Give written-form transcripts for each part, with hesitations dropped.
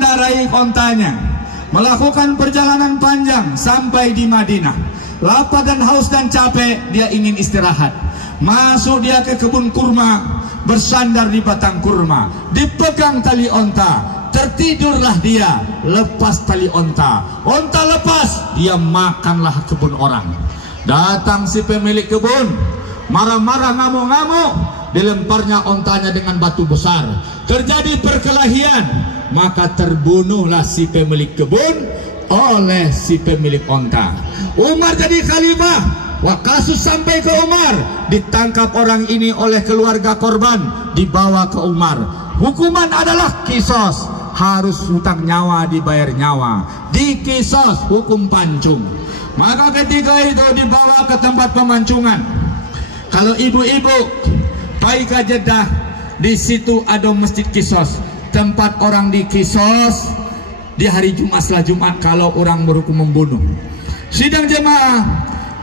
mengendarai ontanya, melakukan perjalanan panjang sampai di Madinah. Lapar dan haus dan capek, dia ingin istirahat. Masuk dia ke kebun kurma, bersandar di batang kurma, dipegang tali onta, tertidurlah dia, lepas tali onta, onta lepas, dia makanlah kebun orang. Datang si pemilik kebun, marah-marah, ngamuk-ngamuk, dilemparnya ontanya dengan batu besar. Terjadi perkelahian, maka terbunuhlah si pemilik kebun oleh si pemilik onta. Umar jadi khalifah. Wah, kasus sampai ke Umar, ditangkap orang ini oleh keluarga korban, dibawa ke Umar. Hukuman adalah kisos, harus hutang nyawa dibayar nyawa, dikisos, hukum pancung. Maka ketika itu dibawa ke tempat pemancungan. Kalau ibu-ibu pergi ke Jeddah, di situ ada masjid kisos, tempat orang dikisos di hari Jumat setelah Jumat kalau orang berhukum membunuh. Sidang jemaah,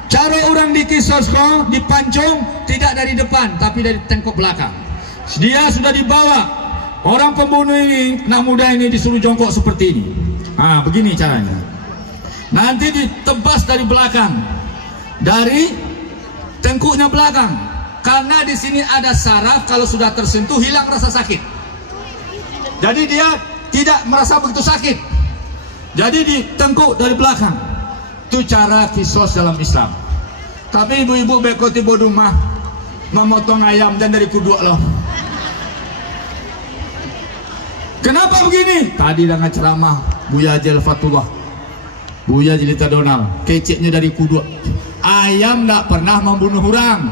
cara orang dikisos kok dipancung tidak dari depan tapi dari tengkok belakang. Dia sudah dibawa, orang pembunuh ini, anak muda ini disuruh jongkok seperti ini. Begini caranya. Nanti ditebas dari belakang, dari tengkuknya belakang, karena di sini ada saraf, kalau sudah tersentuh hilang rasa sakit. Jadi dia tidak merasa begitu sakit. Jadi ditengkuk dari belakang. Itu cara kisos dalam Islam. Tapi ibu-ibu bekoti bodoh mah memotong ayam dan dari kuduk loh. Kenapa begini? Tadi dengan ceramah Buya Jel Fatullah, Buya Jelita Donald, keceknya dari kuduk. Ayam tidak pernah membunuh orang.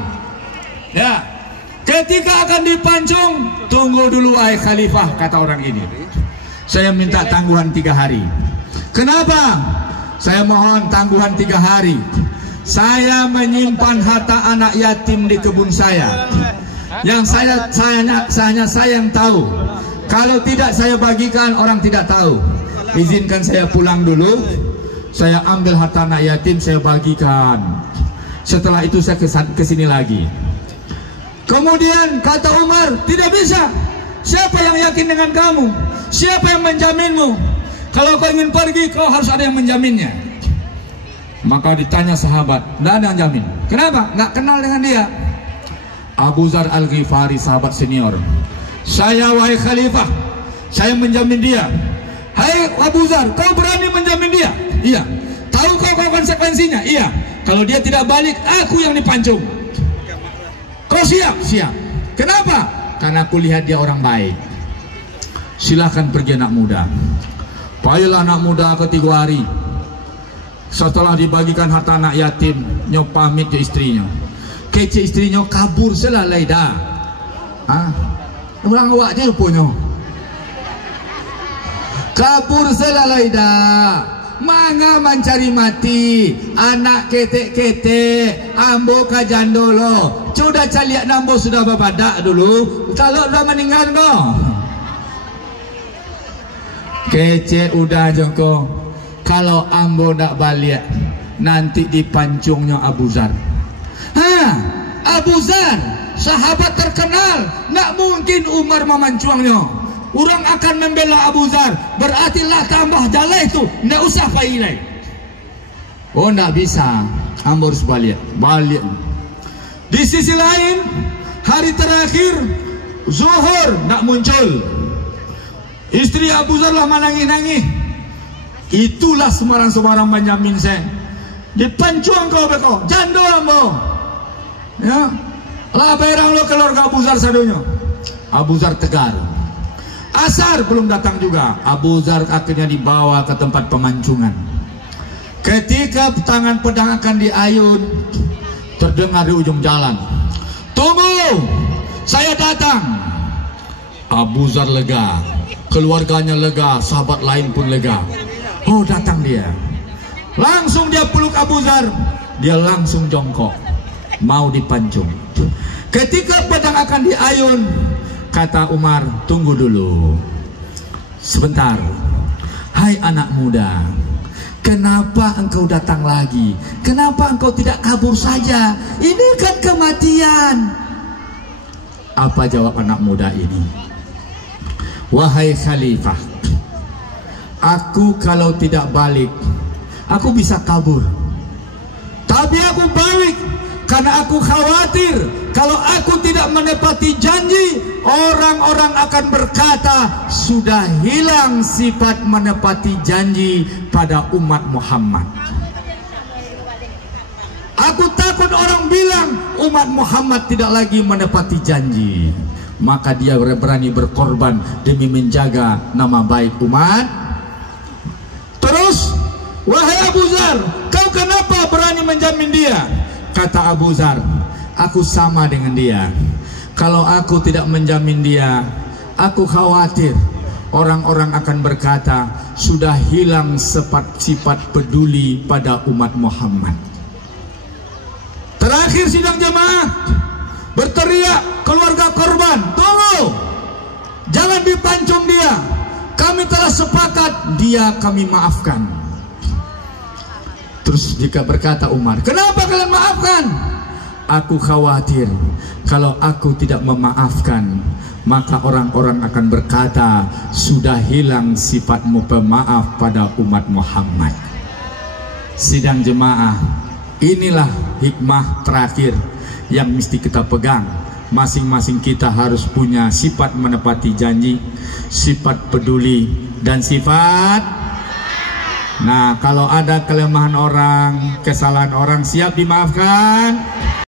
Ya, ketika akan dipancung, tunggu dulu wahai khalifah, kata orang ini. Saya minta tangguhan 3 hari. Kenapa? Saya mohon tangguhan 3 hari. Saya menyimpan harta anak yatim di kebun saya, yang saya yang tahu. Kalau tidak saya bagikan, orang tidak tahu. Izinkan saya pulang dulu. Saya ambil harta anak yatim, saya bagikan. Setelah itu saya ke sini lagi. Kemudian kata Umar, tidak bisa. Siapa yang yakin dengan kamu? Siapa yang menjaminmu? Kalau kau ingin pergi, kau harus ada yang menjaminnya. Maka ditanya sahabat, tidak ada yang jamin. Kenapa? Nggak kenal dengan dia. Abu Zar Al-Ghifari, sahabat senior. Saya wahai khalifah, saya menjamin dia. Hai Abu Zar, kau berani menjamin dia? Iya. Tahu kau konsekuensinya? Iya. Kalau dia tidak balik, aku yang dipancung. Kau siap? Siap. Kenapa? Karena aku lihat dia orang baik. Silahkan pergi anak muda. Baiklah anak muda ke 3 hari. Setelah dibagikan harta anak yatim, nyo pamit ke istrinya. Kece istrinya kabur selalai dah. Orang awak dia punya. Kabur selalai dah. Manga mencari mati. Anak ketek-ketek, ambo kajan dulu. Sudah caliak nambo sudah babadak dulu. Kalau udah meninggal no. Kece udah jongko. Kalau ambo nak balik, nanti dipancungnya Abu Zar. Abu Zar, sahabat terkenal. Nak mungkin Umar memancungnya. Orang akan membela Abu Zar. Berartilah tambah jalai itu. Nggak usah pailai. Oh, nggak bisa. Ambo harus balik. Balik. Di sisi lain, hari terakhir zuhur nggak muncul. Istri Abu Zar lah menangis-nangis. Itulah semarang-semarang menjamin saya. Dipancung kau beko, jando ambo. Ya, lah berang lo keluarga Abu Zar sadonya. Abu Zar tegar. Asar belum datang juga. Abu Zar akhirnya dibawa ke tempat pemancungan. Ketika tangan pedang akan diayun, terdengar di ujung jalan, tunggu, saya datang. Abu Zar lega, keluarganya lega, sahabat lain pun lega. Oh, datang dia. Langsung dia peluk Abu Zar. Dia langsung jongkok, mau dipancung. Ketika pedang akan diayun, kata Umar, tunggu dulu sebentar. Hai anak muda, kenapa engkau datang lagi? Kenapa engkau tidak kabur saja? Ini kan kematian. Apa jawab anak muda ini? Wahai khalifah, Aku kalau tidak balik, aku bisa kabur. Tapi aku balik karena aku khawatir kalau aku tidak menepati janji, orang-orang akan berkata sudah hilang sifat menepati janji pada umat Muhammad. Aku takut orang bilang umat Muhammad tidak lagi menepati janji. Maka dia berani berkorban demi menjaga nama baik umat. Terus, wahai Abu Dzar, kau kenapa berani menjamin dia? Kata Abu Dzar, aku sama dengan dia. Kalau aku tidak menjamin dia, aku khawatir orang-orang akan berkata sudah hilang sifat peduli pada umat Muhammad. Terakhir sidang jemaah, berteriak keluarga korban, tunggu, jangan dipancung dia. Kami telah sepakat, dia kami maafkan. Terus jika berkata Umar, kenapa kalian maafkan? Aku khawatir kalau aku tidak memaafkan, maka orang-orang akan berkata sudah hilang sifatmu pemaaf pada umat Muhammad. Sidang jemaah, inilah hikmah terakhir yang mesti kita pegang. Masing-masing kita harus punya sifat menepati janji, sifat peduli, dan sifat. Nah, kalau ada kelemahan orang, kesalahan orang, siap dimaafkan.